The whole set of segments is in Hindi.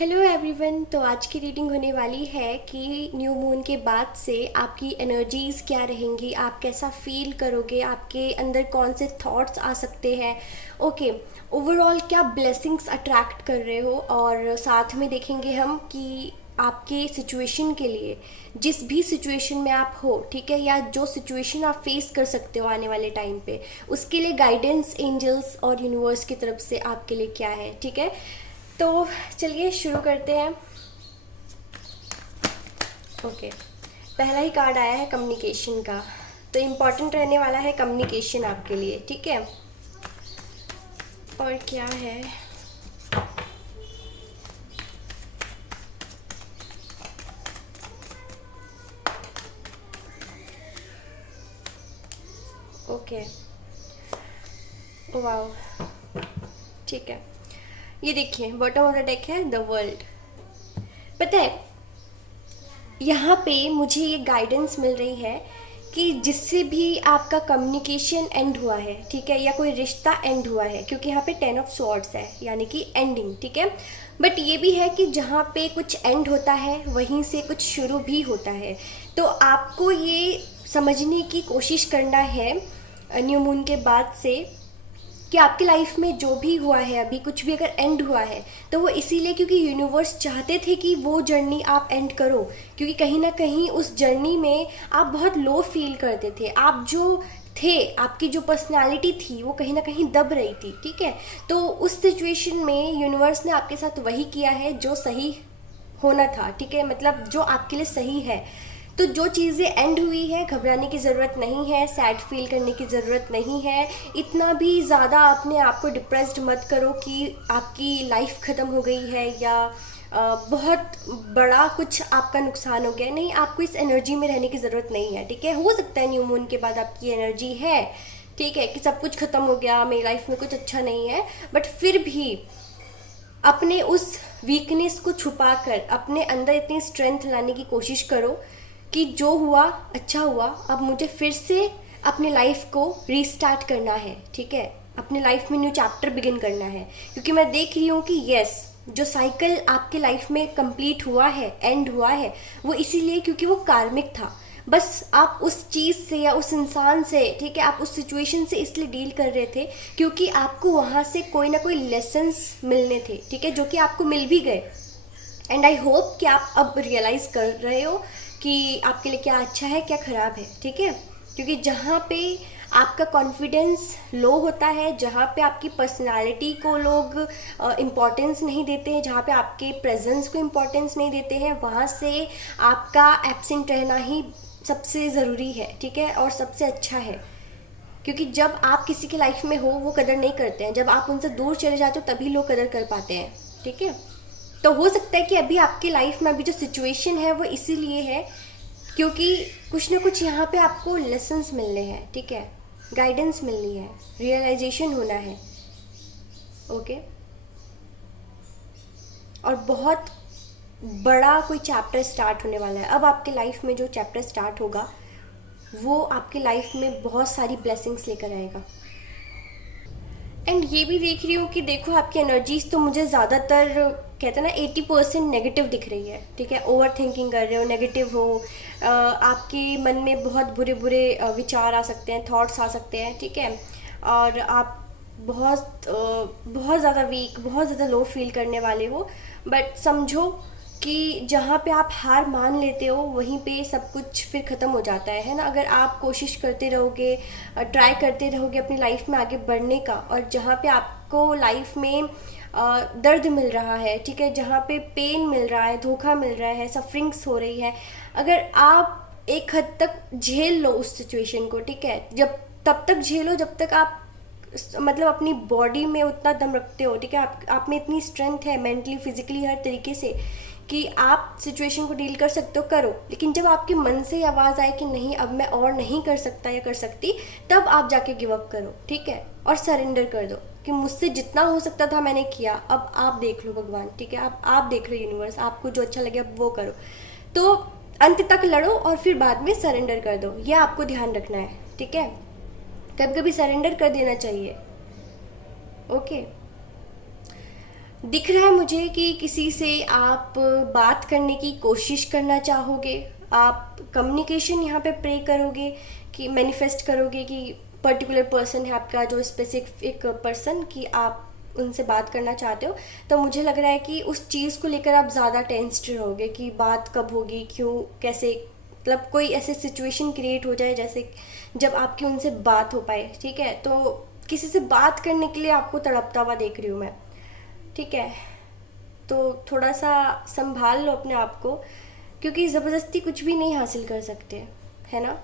Hello everyone. तो आज की रीडिंग होने वाली है कि न्यू मून के बाद से आपकी एनर्जीज़ क्या रहेंगी, आप कैसा फील करोगे, आपके अंदर कौन से थॉट्स आ सकते हैं। ओके, ओवरऑल क्या ब्लेसिंग्स अट्रैक्ट कर रहे हो, और साथ में देखेंगे हम कि आपके सिचुएशन के लिए, जिस भी सिचुएशन में आप हो, ठीक है, या जो सिचुएशन आप फेस कर सकते हो आने वाले टाइम पे, उसके लिए गाइडेंस एंजल्स और यूनिवर्स की तरफ से आपके लिए क्या है। ठीक है, तो चलिए शुरू करते हैं। ओके, पहला ही कार्ड आया है कम्युनिकेशन का, तो इम्पॉर्टेंट रहने वाला है कम्युनिकेशन आपके लिए। ठीक है, और क्या है, ओके, वाओ, ठीक है। ये देखिए, बॉटम ऑफ द डेक है द वर्ल्ड। पता है, यहाँ पे मुझे ये गाइडेंस मिल रही है कि जिससे भी आपका कम्युनिकेशन एंड हुआ है, ठीक है, या कोई रिश्ता एंड हुआ है, क्योंकि यहाँ पे 10 ऑफ स्वॉर्ड्स है, यानी कि एंडिंग। ठीक है, बट ये भी है कि जहाँ पे कुछ एंड होता है वहीं से कुछ शुरू भी होता है। तो आपको ये समझने की कोशिश करना है न्यू मून के बाद से कि आपकी लाइफ में जो भी हुआ है, अभी कुछ भी अगर एंड हुआ है तो वो इसीलिए क्योंकि यूनिवर्स चाहते थे कि वो जर्नी आप एंड करो, क्योंकि कहीं ना कहीं उस जर्नी में आप बहुत लो फील करते थे। आप जो थे, आपकी जो पर्सनालिटी थी, वो कहीं ना कहीं दब रही थी। ठीक है, तो उस सिचुएशन में यूनिवर्स ने आपके साथ वही किया है जो सही होना था। ठीक है, मतलब जो आपके लिए सही है। तो जो चीज़ें एंड हुई है, घबराने की ज़रूरत नहीं है, सैड फील करने की ज़रूरत नहीं है, इतना भी ज़्यादा अपने आप को डिप्रेस्ड मत करो कि आपकी लाइफ ख़त्म हो गई है या बहुत बड़ा कुछ आपका नुकसान हो गया। नहीं, आपको इस एनर्जी में रहने की ज़रूरत नहीं है। ठीक है, हो सकता है न्यू मून के बाद आपकी एनर्जी है, ठीक है, कि सब कुछ ख़त्म हो गया, मेरी लाइफ में कुछ अच्छा नहीं है, बट फिर भी अपने उस वीकनेस को छुपाकर अपने अंदर इतनी स्ट्रेंथ लाने की कोशिश करो कि जो हुआ अच्छा हुआ, अब मुझे फिर से अपने लाइफ को रीस्टार्ट करना है। ठीक है, अपने लाइफ में न्यू चैप्टर बिगिन करना है, क्योंकि मैं देख रही हूँ कि यस, जो साइकिल आपके लाइफ में कंप्लीट हुआ है, एंड हुआ है, वो इसीलिए क्योंकि वो कार्मिक था। बस आप उस चीज़ से या उस इंसान से, ठीक है, आप उस सिचुएशन से इसलिए डील कर रहे थे क्योंकि आपको वहाँ से कोई ना कोई लेसन्स मिलने थे। ठीक है, जो कि आपको मिल भी गए। एंड आई होप कि आप अब रियलाइज़ कर रहे हो कि आपके लिए क्या अच्छा है, क्या ख़राब है। ठीक है, क्योंकि जहाँ पे आपका कॉन्फिडेंस लो होता है, जहाँ पे आपकी पर्सनालिटी को लोग इम्पोर्टेंस नहीं देते हैं, जहाँ पे आपके प्रेजेंस को इम्पोर्टेंस नहीं देते हैं, वहाँ से आपका एब्सेंट रहना ही सबसे ज़रूरी है। ठीक है, और सबसे अच्छा है, क्योंकि जब आप किसी की लाइफ में हो वो कदर नहीं करते हैं, जब आप उनसे दूर चले जाते हो तभी लोग कदर कर पाते हैं। ठीक है, तो हो सकता है कि अभी आपकी लाइफ में अभी जो सिचुएशन है वो इसीलिए है क्योंकि कुछ ना कुछ यहाँ पे आपको लेसन्स मिलने हैं। ठीक है, गाइडेंस मिलनी है, रियलाइजेशन होना है। ओके, और बहुत बड़ा कोई चैप्टर स्टार्ट होने वाला है। अब आपके लाइफ में जो चैप्टर स्टार्ट होगा वो आपकी लाइफ में बहुत सारी ब्लेसिंग्स लेकर आएगा। एंड ये भी देख रही हूँ कि देखो, आपकी एनर्जीज तो मुझे ज़्यादातर कहते हैं ना 80% नेगेटिव दिख रही है। ठीक है, ओवर थिंकिंग कर रहे हो, नेगेटिव हो, आपके मन में बहुत बुरे बुरे विचार आ सकते हैं, थॉट्स आ सकते हैं। ठीक है, और आप बहुत ज़्यादा वीक, बहुत ज़्यादा लो फील करने वाले हो। बट समझो कि जहाँ पे आप हार मान लेते हो वहीं पे सब कुछ फिर ख़त्म हो जाता है ना। अगर आप कोशिश करते रहोगे, ट्राई करते रहोगे अपनी लाइफ में आगे बढ़ने का, और जहाँ पे आपको लाइफ में दर्द मिल रहा है, ठीक है, जहाँ पे पेन मिल रहा है, धोखा मिल रहा है, सफरिंग्स हो रही है, अगर आप एक हद तक झेल लो उस सिचुएशन को, ठीक है, जब तब तक झेलो जब तक आप मतलब अपनी बॉडी में उतना दम रखते हो। ठीक है, आप में इतनी स्ट्रेंथ है, मेंटली, फिजिकली, हर तरीके से, कि आप सिचुएशन को डील कर सकते हो, करो। लेकिन जब आपके मन से आवाज़ आए कि नहीं, अब मैं और नहीं कर सकता या कर सकती, तब आप जाके गिव अप करो। ठीक है, और सरेंडर कर दो कि मुझसे जितना हो सकता था मैंने किया, अब आप देख लो भगवान। ठीक है, आप देख लो यूनिवर्स, आपको जो अच्छा लगे अब वो करो। तो अंत तक लड़ो और फिर बाद में सरेंडर कर दो, यह आपको ध्यान रखना है। ठीक है, कभी कभी सरेंडर कर देना चाहिए। ओके, दिख रहा है मुझे कि किसी से आप बात करने की कोशिश करना चाहोगे, आप कम्युनिकेशन यहाँ पे प्रे करोगे, कि मैनिफेस्ट करोगे कि पर्टिकुलर पर्सन है आपका, जो स्पेसिफिक पर्सन, कि आप उनसे बात करना चाहते हो। तो मुझे लग रहा है कि उस चीज़ को लेकर आप ज़्यादा टेंस्ड रहोगे कि बात कब होगी, क्यों, कैसे, मतलब कोई ऐसे सिचुएशन क्रिएट हो जाए जैसे जब आपकी उनसे बात हो पाए। ठीक है, तो किसी से बात करने के लिए आपको तड़पता हुआ देख रही हूँ मैं। ठीक है, तो थोड़ा सा संभाल लो अपने आप को, क्योंकि ज़बरदस्ती कुछ भी नहीं हासिल कर सकते, है ना।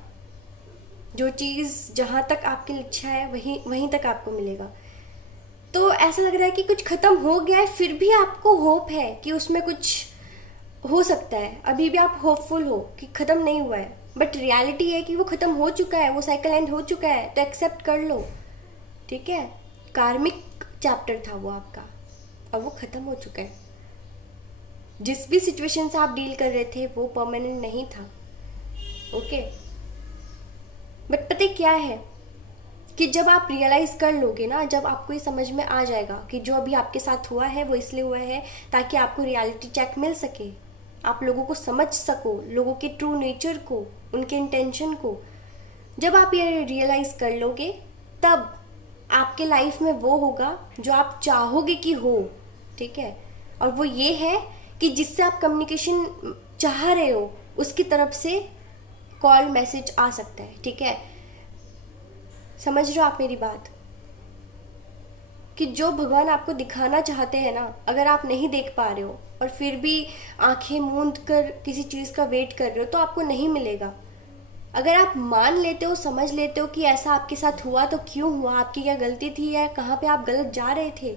जो चीज़ जहाँ तक आपकी इच्छा है वहीं वहीं तक आपको मिलेगा। तो ऐसा लग रहा है कि कुछ ख़त्म हो गया है, फिर भी आपको होप है कि उसमें कुछ हो सकता है। अभी भी आप होपफुल हो कि ख़त्म नहीं हुआ है, बट रियलिटी है कि वो ख़त्म हो चुका है, वो साइकिल एंड हो चुका है, तो एक्सेप्ट कर लो। ठीक है, कार्मिक चैप्टर था वो आपका, अब वो ख़त्म हो चुका है। जिस भी सिचुएशन से आप डील कर रहे थे वो परमानेंट नहीं था। ओके, बट पता क्या है कि जब आप रियलाइज़ कर लोगे ना, जब आपको ये समझ में आ जाएगा कि जो अभी आपके साथ हुआ है वो इसलिए हुआ है ताकि आपको रियलिटी चेक मिल सके, आप लोगों को समझ सको, लोगों के ट्रू नेचर को, उनके इंटेंशन को। जब आप ये रियलाइज़ कर लोगे तब आपके लाइफ में वो होगा जो आप चाहोगे कि हो। ठीक है, और वो ये है कि जिससे आप कम्युनिकेशन चाह रहे हो उसकी तरफ से कॉल मैसेज आ सकता है। ठीक है, समझ रहे हो आप मेरी बात, कि जो भगवान आपको दिखाना चाहते हैं ना, अगर आप नहीं देख पा रहे हो और फिर भी आंखें मूंद कर किसी चीज़ का वेट कर रहे हो तो आपको नहीं मिलेगा। अगर आप मान लेते हो, समझ लेते हो कि ऐसा आपके साथ हुआ तो क्यों हुआ, आपकी क्या गलती थी या कहाँ पे आप गलत जा रहे थे,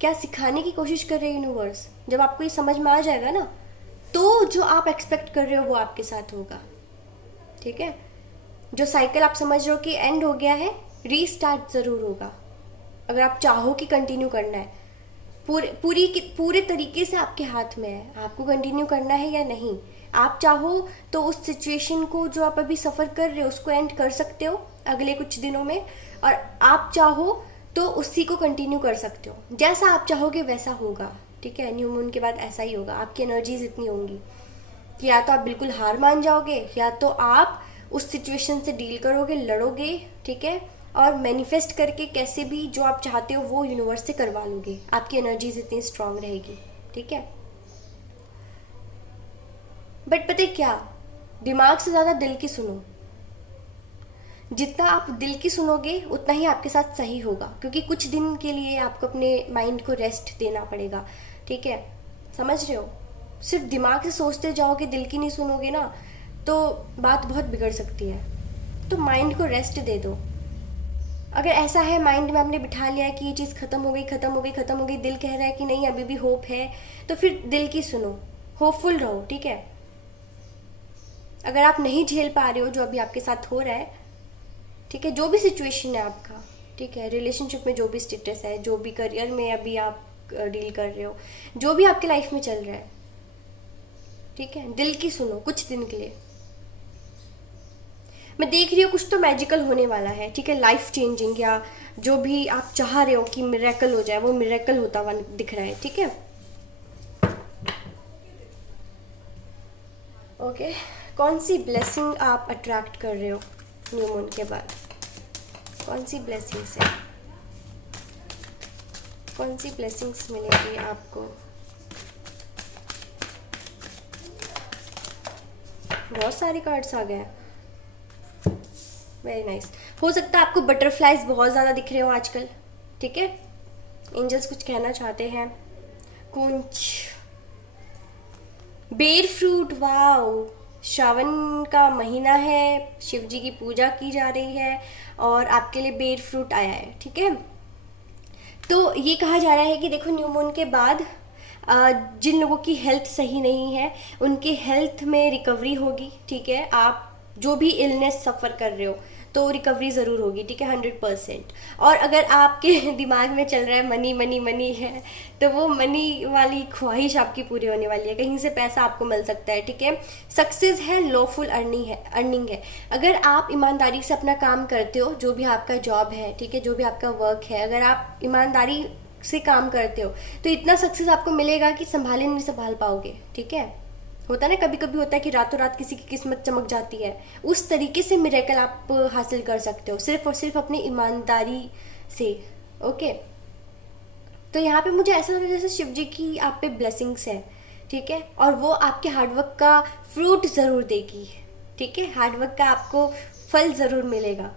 क्या सिखाने की कोशिश कर रहे यूनिवर्स, जब आपको ये समझ में आ जाएगा ना, तो जो आप एक्सपेक्ट कर रहे हो वो आपके साथ होगा। ठीक है, जो साइकिल आप समझ रहे हो कि एंड हो गया है, रीस्टार्ट ज़रूर होगा अगर आप चाहो कि कंटिन्यू करना है। पूरे तरीके से आपके हाथ में है, आपको कंटिन्यू करना है या नहीं। आप चाहो तो उस सिचुएशन को जो आप अभी सफ़र कर रहे हो उसको एंड कर सकते हो अगले कुछ दिनों में, और आप चाहो तो उसी को कंटिन्यू कर सकते हो। जैसा आप चाहोगे वैसा होगा। ठीक है, न्यू मून के बाद ऐसा ही होगा, आपकी एनर्जीज इतनी होंगी कि या तो आप बिल्कुल हार मान जाओगे या तो आप उस सिचुएशन से डील करोगे, लड़ोगे। ठीक है, और मैनिफेस्ट करके कैसे भी जो आप चाहते हो वो यूनिवर्स से करवा लोगे, आपकी एनर्जीज इतनी स्ट्रांग रहेगी। ठीक है, बट पता है क्या, दिमाग से ज़्यादा दिल की सुनो। जितना आप दिल की सुनोगे उतना ही आपके साथ सही होगा, क्योंकि कुछ दिन के लिए आपको अपने माइंड को रेस्ट देना पड़ेगा। ठीक है, समझ रहे हो। सिर्फ दिमाग से सोचते जाओगे, दिल की नहीं सुनोगे ना, तो बात बहुत बिगड़ सकती है। तो माइंड को रेस्ट दे दो। अगर ऐसा है माइंड में आपने बिठा लिया है कि ये चीज़ ख़त्म हो गई, ख़त्म हो गई, ख़त्म हो गई, दिल कह रहा है कि नहीं अभी भी होप है, तो फिर दिल की सुनो, होपफुल रहो। ठीक है, अगर आप नहीं झेल पा रहे हो जो अभी आपके साथ हो रहा है, ठीक है, जो भी सिचुएशन है आपका, ठीक है, रिलेशनशिप में जो भी स्टेटस है, जो भी करियर में अभी आप डील कर रहे हो, जो भी आपके लाइफ में चल रहा है, ठीक है, दिल की सुनो कुछ दिन के लिए। मैं देख रही हूँ कुछ तो मैजिकल होने वाला है। ठीक है, लाइफ चेंजिंग या जो भी आप चाह रहे हो कि मिरेकल हो जाए, वो मिरेकल होता हुआ दिख रहा है। ठीक है, ओके, कौन सी ब्लेसिंग आप अट्रैक्ट कर रहे हो न्यू मून के बाद? कौन सी ब्लेसिंग्स है, कौन सी ब्लेसिंग्स मिलेगी आपको? बहुत सारे कार्ड्स आ गए, वेरी नाइस। हो सकता है आपको बटरफ्लाइज बहुत ज़्यादा दिख रहे हो आजकल। ठीक है, एंजल्स कुछ कहना चाहते हैं। कुंच, बेर फ्रूट, वाओ, श्रावण का महीना है, शिव जी की पूजा की जा रही है और आपके लिए बेर फ्रूट आया है। ठीक है, तो ये कहा जा रहा है कि देखो न्यू मून के बाद जिन लोगों की हेल्थ सही नहीं है उनके हेल्थ में रिकवरी होगी। ठीक है, आप जो भी इलनेस सफ़र कर रहे हो तो रिकवरी ज़रूर होगी। ठीक है, 100%। और अगर आपके दिमाग में चल रहा है मनी मनी मनी है, तो वो मनी वाली ख्वाहिश आपकी पूरी होने वाली है, कहीं से पैसा आपको मिल सकता है। ठीक है, सक्सेस है, लॉफुल अर्निंग है। अगर आप ईमानदारी से अपना काम करते हो, जो भी आपका जॉब है, ठीक है, जो भी आपका वर्क है, अगर आप ईमानदारी से काम करते हो तो इतना सक्सेस आपको मिलेगा कि संभाले नहीं संभाल पाओगे, ठीक है। होता है ना, कभी कभी होता है कि रातों रात किसी की किस्मत चमक जाती है, उस तरीके से मिरेकल आप हासिल कर सकते हो सिर्फ और सिर्फ अपनी ईमानदारी से। ओके, तो यहाँ पे मुझे ऐसा लग रहा है जैसे शिव जी की आप पे ब्लेसिंग्स है, ठीक है, और वो आपके हार्डवर्क का फ्रूट ज़रूर देगी, ठीक है, हार्डवर्क का आपको फल ज़रूर मिलेगा।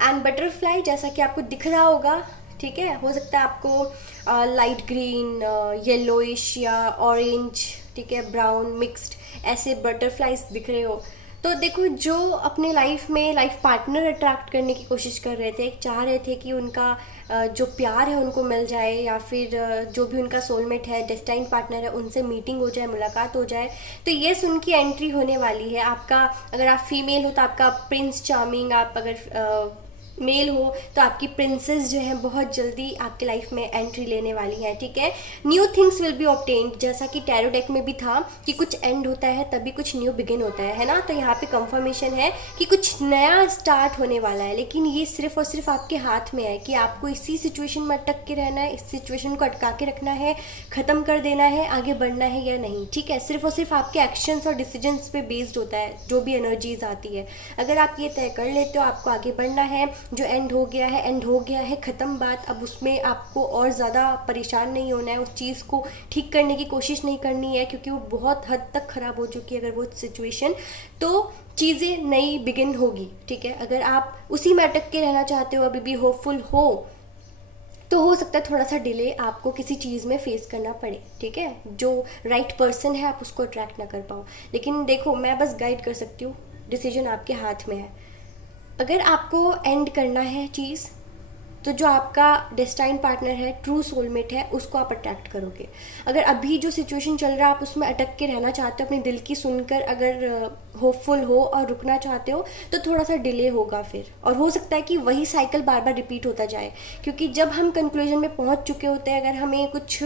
एंड बटरफ्लाई जैसा कि आपको दिख रहा होगा, ठीक है, हो सकता है आपको लाइट ग्रीन, येलोइश या ऑरेंज, ठीक है, ब्राउन मिक्स्ड ऐसे बटरफ्लाइज दिख रहे हो। तो देखो, जो अपने लाइफ में लाइफ पार्टनर अट्रैक्ट करने की कोशिश कर रहे थे, चाह रहे थे कि उनका जो प्यार है उनको मिल जाए, या फिर जो भी उनका सोलमेट है, डेस्टाइन पार्टनर है, उनसे मीटिंग हो जाए, मुलाकात हो जाए, तो ये सुन की एंट्री होने वाली है आपका। अगर आप फीमेल हो तो आपका प्रिंस चार्मिंग, आप अगर मेल हो तो आपकी प्रिंसेस जो है बहुत जल्दी आपके लाइफ में एंट्री लेने वाली है, ठीक है। New things will be obtained, जैसा कि टैरो डेक में भी था कि कुछ एंड होता है तभी कुछ न्यू बिगिन होता है ना। तो यहाँ पे कंफर्मेशन है कि कुछ नया स्टार्ट होने वाला है, लेकिन ये सिर्फ और सिर्फ आपके हाथ में है कि आपको इसी सिचुएशन में अटक के रहना है, इस सिचुएशन को अटका के रखना है, ख़त्म कर देना है, आगे बढ़ना है या नहीं, ठीक है। सिर्फ और सिर्फ आपके एक्शंस और डिसीजंस पे बेस्ड होता है जो भी एनर्जीज आती है। अगर आप ये तय कर लेते हो आपको आगे बढ़ना है, जो एंड हो गया है एंड हो गया है, ख़त्म बात, अब उसमें आपको और ज़्यादा परेशान नहीं होना है, उस चीज़ को ठीक करने की कोशिश नहीं करनी है, क्योंकि वो बहुत हद तक ख़राब हो चुकी है अगर वो सिचुएशन, तो चीज़ें नई बिगिन होगी, ठीक है। अगर आप उसी में अटक के रहना चाहते हो, अभी भी होपफुल हो, तो हो सकता है थोड़ा सा डिले आपको किसी चीज़ में फेस करना पड़े, ठीक है। जो राइट पर्सन है आप उसको अट्रैक्ट ना कर पाओ, लेकिन देखो मैं बस गाइड कर सकती हूँ, डिसीजन आपके हाथ में है। अगर आपको एंड करना है चीज़, तो जो आपका डेस्टाइन पार्टनर है, ट्रू सोलमेट है, उसको आप अट्रैक्ट करोगे। अगर अभी जो सिचुएशन चल रहा है आप उसमें अटक के रहना चाहते हो, अपने दिल की सुनकर अगर होपफुल हो और रुकना चाहते हो, तो थोड़ा सा डिले होगा फिर, और हो सकता है कि वही साइकिल बार बार रिपीट होता जाए, क्योंकि जब हम कंक्लूजन में पहुंच चुके होते हैं, अगर हमें कुछ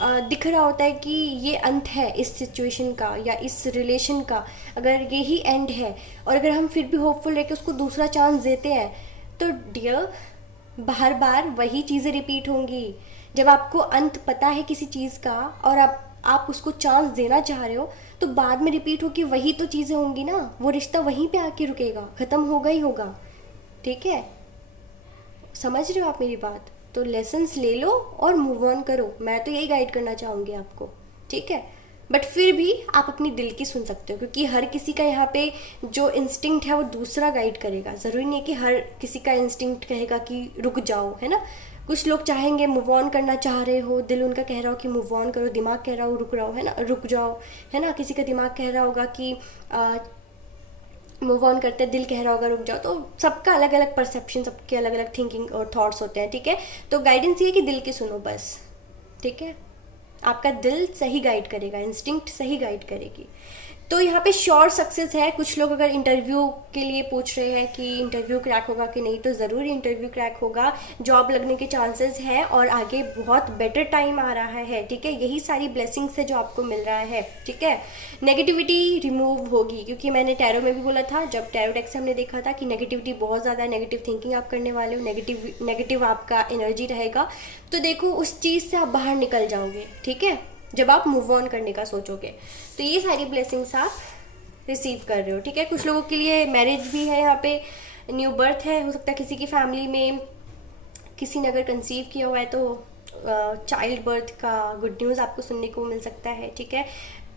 दिख रहा होता है कि ये अंत है इस सिचुएशन का या इस रिलेशन का, अगर यही एंड है, और अगर हम फिर भी होपफुल रह के उसको दूसरा चांस देते हैं, तो डियर बार बार वही चीज़ें रिपीट होंगी। जब आपको अंत पता है किसी चीज़ का और आप उसको चांस देना चाह रहे हो, तो बाद में रिपीट हो कि वही तो चीज़ें होंगी ना, वो रिश्ता वहीं पे आके रुकेगा, ख़त्म होगा ही होगा, ठीक है। समझ रहे हो आप मेरी बात? तो लेसन्स ले लो और मूव ऑन करो, मैं तो यही गाइड करना चाहूँगी आपको, ठीक है। बट फिर भी आप अपनी दिल की सुन सकते हो, क्योंकि हर किसी का यहाँ पे जो इंस्टिंक्ट है वो दूसरा गाइड करेगा। ज़रूरी नहीं है कि हर किसी का इंस्टिंक्ट कहेगा कि रुक जाओ, है ना। कुछ लोग चाहेंगे, मूव ऑन करना चाह रहे हो, दिल उनका कह रहा हो कि मूव ऑन करो, दिमाग कह रहा हो रुक रहो, है ना, रुक जाओ, है ना। किसी का दिमाग कह रहा होगा कि मूव ऑन करते, दिल कह रहा होगा रुक जाओ। तो सबका अलग अलग परसेप्शन, सबके अलग अलग थिंकिंग और थॉट्स होते हैं, ठीक है। तो गाइडेंस ये है कि दिल की सुनो बस, ठीक है। आपका दिल सही गाइड करेगा, इंस्टिंक्ट सही गाइड करेगी। तो यहाँ पे श्योर सक्सेस है। कुछ लोग अगर इंटरव्यू के लिए पूछ रहे हैं कि इंटरव्यू क्रैक होगा कि नहीं, तो ज़रूर इंटरव्यू क्रैक होगा, जॉब लगने के चांसेस हैं, और आगे बहुत बेटर टाइम आ रहा है, ठीक है। यही सारी ब्लेसिंग्स है जो आपको मिल रहा है, ठीक है। नेगेटिविटी रिमूव होगी, क्योंकि मैंने टैरो में भी बोला था, जब टैरो डेक से हमने देखा था कि नेगेटिविटी बहुत ज़्यादा है, नेगेटिव थिंकिंग आप करने वाले हो, नेगेटिव आपका एनर्जी रहेगा, तो देखो उस चीज़ से आप बाहर निकल जाओगे, ठीक है, जब आप मूव ऑन करने का सोचोगे। तो ये सारी ब्लेसिंग्स आप रिसीव कर रहे हो, ठीक है। कुछ लोगों के लिए मैरिज भी है, यहाँ पे न्यू बर्थ है, हो सकता है किसी की फैमिली में किसी ने अगर कंसीव किया हुआ है तो चाइल्ड बर्थ का गुड न्यूज़ आपको सुनने को मिल सकता है, ठीक है।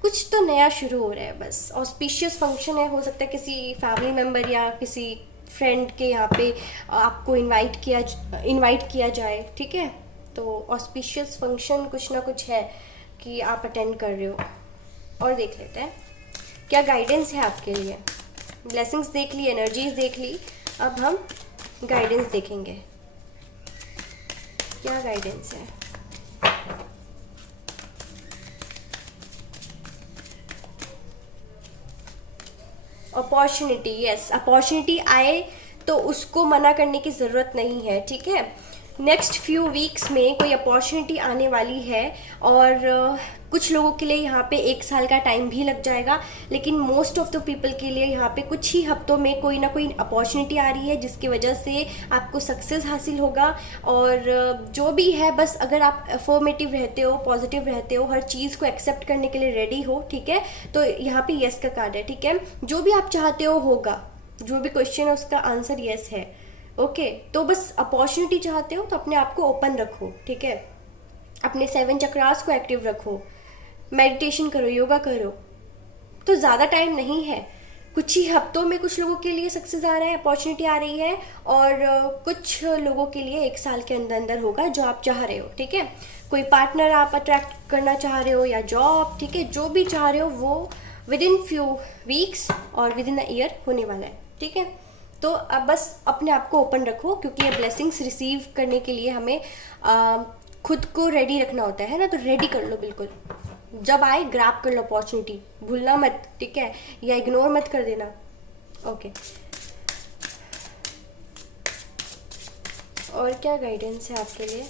कुछ तो नया शुरू हो रहा है, बस ऑस्पिशियस फंक्शन है, हो सकता है किसी फैमिली मेम्बर या किसी फ्रेंड के यहाँ पे आपको इनवाइट किया जाए, ठीक है। तो ऑस्पिशियस फंक्शन कुछ ना कुछ है कि आप अटेंड कर रहे हो। और देख लेते हैं क्या गाइडेंस है आपके लिए। ब्लेसिंग्स देख ली, एनर्जीज देख ली, अब हम गाइडेंस देखेंगे, क्या गाइडेंस है। अपॉर्चुनिटी, यस, अपॉर्चुनिटी आए तो उसको मना करने की ज़रूरत नहीं है, ठीक है। नेक्स्ट फ्यू वीक्स में कोई अपॉर्चुनिटी आने वाली है, और कुछ लोगों के लिए यहाँ पे 1 साल का टाइम भी लग जाएगा, लेकिन मोस्ट ऑफ द पीपल के लिए यहाँ पे कुछ ही हफ्तों में कोई ना कोई अपॉर्चुनिटी आ रही है जिसकी वजह से आपको सक्सेस हासिल होगा। और जो भी है, बस अगर आप अफर्मेटिव रहते हो, पॉजिटिव रहते हो, हर चीज़ को एक्सेप्ट करने के लिए रेडी हो, ठीक है, तो यहाँ पे यस का कार्ड है, ठीक है। जो भी आप चाहते हो होगा, जो भी क्वेश्चन है उसका आंसर यस है। ओके, तो बस अपॉर्चुनिटी चाहते हो तो अपने आप को ओपन रखो, ठीक है, अपने 7 चक्रास को एक्टिव रखो, मेडिटेशन करो, योगा करो। तो ज़्यादा टाइम नहीं है, कुछ ही हफ्तों में कुछ लोगों के लिए सक्सेस आ रहा है, अपॉर्चुनिटी आ रही है, और कुछ लोगों के लिए 1 साल के अंदर अंदर होगा जो आप चाह रहे हो, ठीक है। कोई पार्टनर आप अट्रैक्ट करना चाह रहे हो या जॉब, ठीक है, जो भी चाह रहे हो वो विद इन फ्यू वीक्स और विद इन अ ईयर होने वाला है, ठीक है। तो अब बस अपने आप को ओपन रखो, क्योंकि ये ब्लेसिंग्स रिसीव करने के लिए हमें खुद को रेडी रखना होता है ना, तो रेडी कर लो बिल्कुल। जब आए ग्रैब कर लो अपॉर्चुनिटी, भूलना मत, ठीक है, या इग्नोर मत कर देना। ओके, और क्या गाइडेंस है आपके लिए?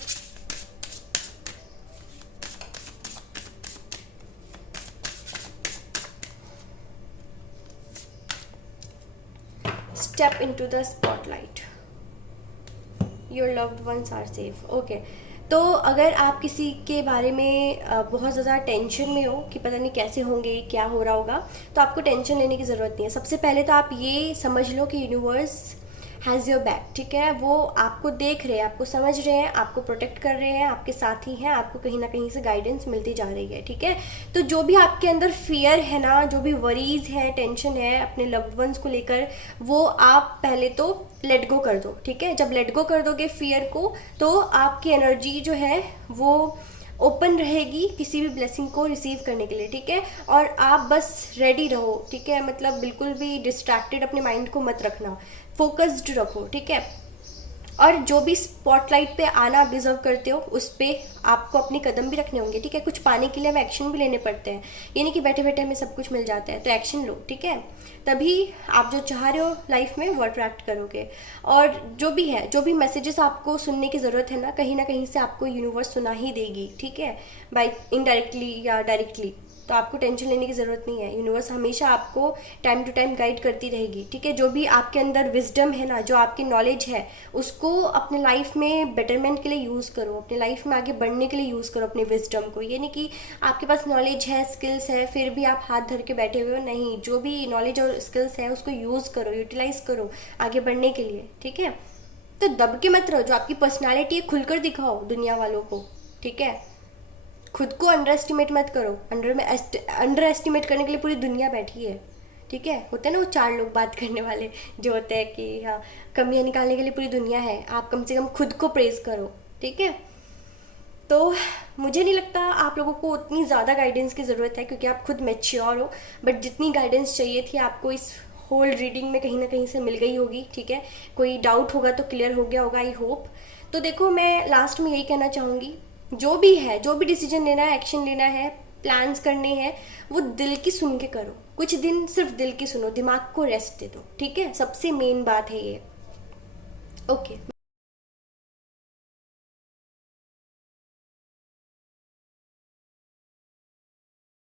Step into the spotlight, your loved ones are safe. Okay, तो अगर आप किसी के बारे में बहुत ज़्यादा टेंशन में हो कि पता नहीं कैसे होंगे, क्या हो रहा होगा, तो आपको टेंशन लेने की ज़रूरत नहीं है। सबसे पहले तो आप ये समझ लो कि यूनिवर्स हैज़ योर बैक, ठीक है। वो आपको देख रहे हैं, आपको समझ रहे हैं, आपको प्रोटेक्ट कर रहे हैं, आपके साथ ही हैं, आपको कहीं ना कहीं से गाइडेंस मिलती जा रही है, ठीक है। तो जो भी आपके अंदर फियर है ना, जो भी वरीज है, टेंशन है अपने लव्ड वंस को लेकर, वो आप पहले तो लेट गो कर दो, ठीक है। जब लेट गो कर दोगे फियर को, तो आपकी एनर्जी जो है वो ओपन रहेगी किसी भी ब्लेसिंग को रिसीव करने के लिए, ठीक है। और आप बस रेडी रहो, ठीक है, मतलब बिल्कुल भी डिस्ट्रैक्टेड अपने माइंड को मत रखना, फोकस्ड रखो, ठीक है। और जो भी स्पॉटलाइट पे आना आप डिजर्व करते हो, उस पर आपको अपने कदम भी रखने होंगे, ठीक है। कुछ पाने के लिए हमें एक्शन भी लेने पड़ते हैं, ये नहीं कि बैठे बैठे हमें सब कुछ मिल जाता है, तो एक्शन लो, ठीक है। तभी आप जो चाह रहे हो लाइफ में वो अट्रैक्ट करोगे। और जो भी है, जो भी मैसेजेस आपको सुनने की ज़रूरत है ना कहीं से आपको यूनिवर्स सुना ही देगी, ठीक है, बाई इनडायरेक्टली या डायरेक्टली। तो आपको टेंशन लेने की ज़रूरत नहीं है, यूनिवर्स हमेशा आपको टाइम टू टाइम गाइड करती रहेगी, ठीक है। जो भी आपके अंदर विजडम है ना, जो आपकी नॉलेज है, उसको अपने लाइफ में बेटरमेंट के लिए यूज़ करो, अपने लाइफ में आगे बढ़ने के लिए यूज़ करो अपने विजडम को। ये नहीं कि आपके पास नॉलेज है, स्किल्स है, फिर भी आप हाथ धर के बैठे हुए हो, नहीं, जो भी नॉलेज और स्किल्स है उसको यूज़ करो, यूटिलाइज करो आगे बढ़ने के लिए, ठीक है। तो दब के मत रहो, जो आपकी पर्सनैलिटी है खुलकर दिखाओ दुनिया वालों को, ठीक है। खुद को अंडर एस्टिमेट मत करो, अंडर एस्टिमेट करने के लिए पूरी दुनिया बैठी है, ठीक है। होते हैं ना वो 4 लोग बात करने वाले, जो होते हैं कि हाँ, कमियां निकालने के लिए पूरी दुनिया है, आप कम से कम खुद को प्रेज करो, ठीक है। तो मुझे नहीं लगता आप लोगों को उतनी ज़्यादा गाइडेंस की ज़रूरत है, क्योंकि आप खुद मैच्योर हो, बट जितनी गाइडेंस चाहिए थी आपको इस होल रीडिंग में कहीं ना कहीं से मिल गई होगी, ठीक है। कोई डाउट होगा तो क्लियर हो गया होगा, आई होप। तो देखो, मैं लास्ट में यही कहना चाहूँगी, जो भी है, जो भी डिसीजन लेना है, एक्शन लेना है, प्लान्स करने हैं, वो दिल की सुन के करो। कुछ दिन सिर्फ दिल की सुनो, दिमाग को रेस्ट दे दो, ठीक है। सबसे मेन बात है ये। ओके।